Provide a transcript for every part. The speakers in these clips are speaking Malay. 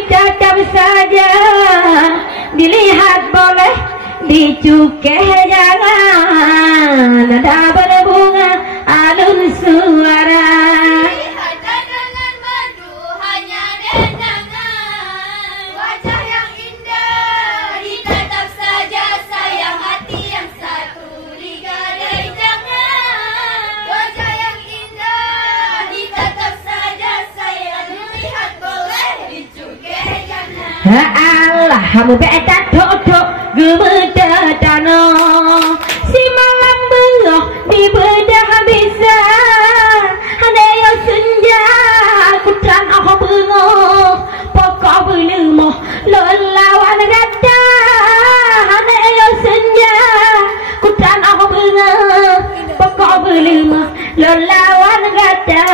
ditatap saja, dilihat boleh, dicukai jangan. Ada berbunga alun suara. Allah hamu beta dok gemeda dano si malam bengok di bedah bisa haneo senja kutan aku bengok pokok belum lelawan gada haneo senja kutan aku bengok pokok belum lelawan gada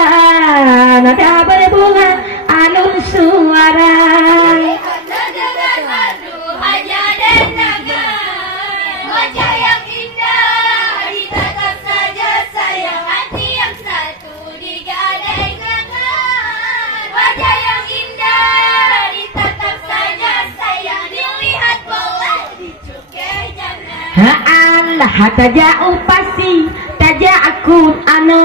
nada berbunga alun suara. Allah taja upasi taja aku ano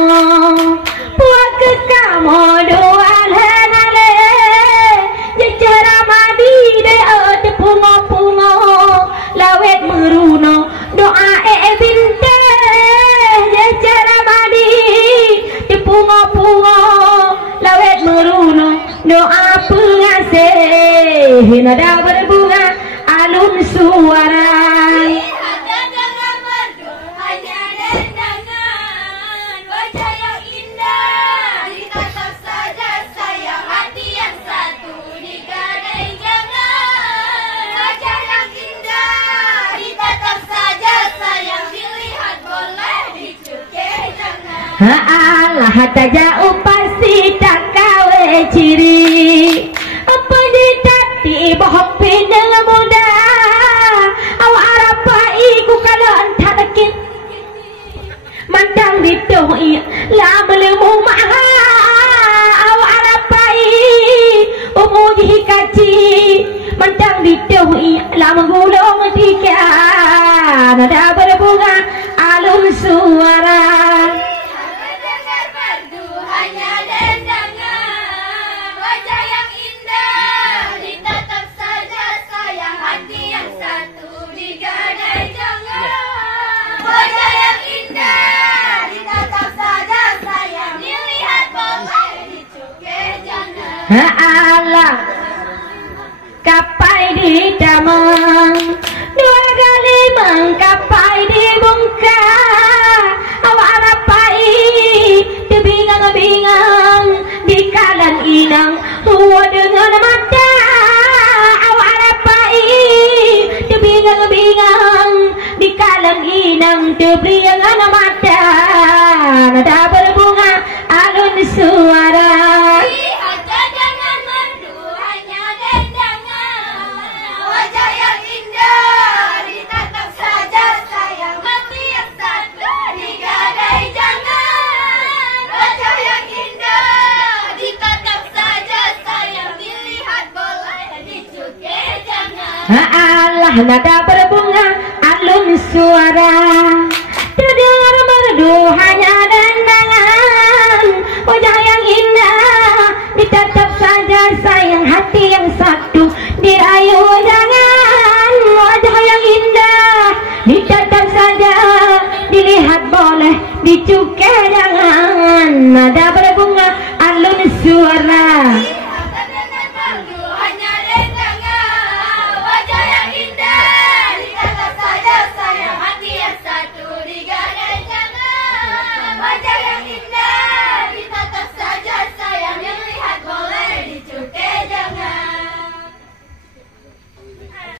buat ke kamu doa henale jecara madi de ode pungo lawet meruno doa binte jecara madi de pungo lawet meruno doa pengasih nada berbunga alun suara. Allah taja upasi tak kawe ciri apa ditati bohong pinang muda awak arapai ku kalau entah takit mandang ditoi lah belemu maha awak arapai umuji kaci mandang ditoi lah menggulung tiga nada berbunga alun suara. Allah kapai di damang dua kali mengkapai di bungka awak rapai dibingang-bingang di kalan inang tua dengan mata awak rapai dibingang-bingang di kalan inang dibingang mata nada berbunga alun suara. Allah nada berbunga alun suara.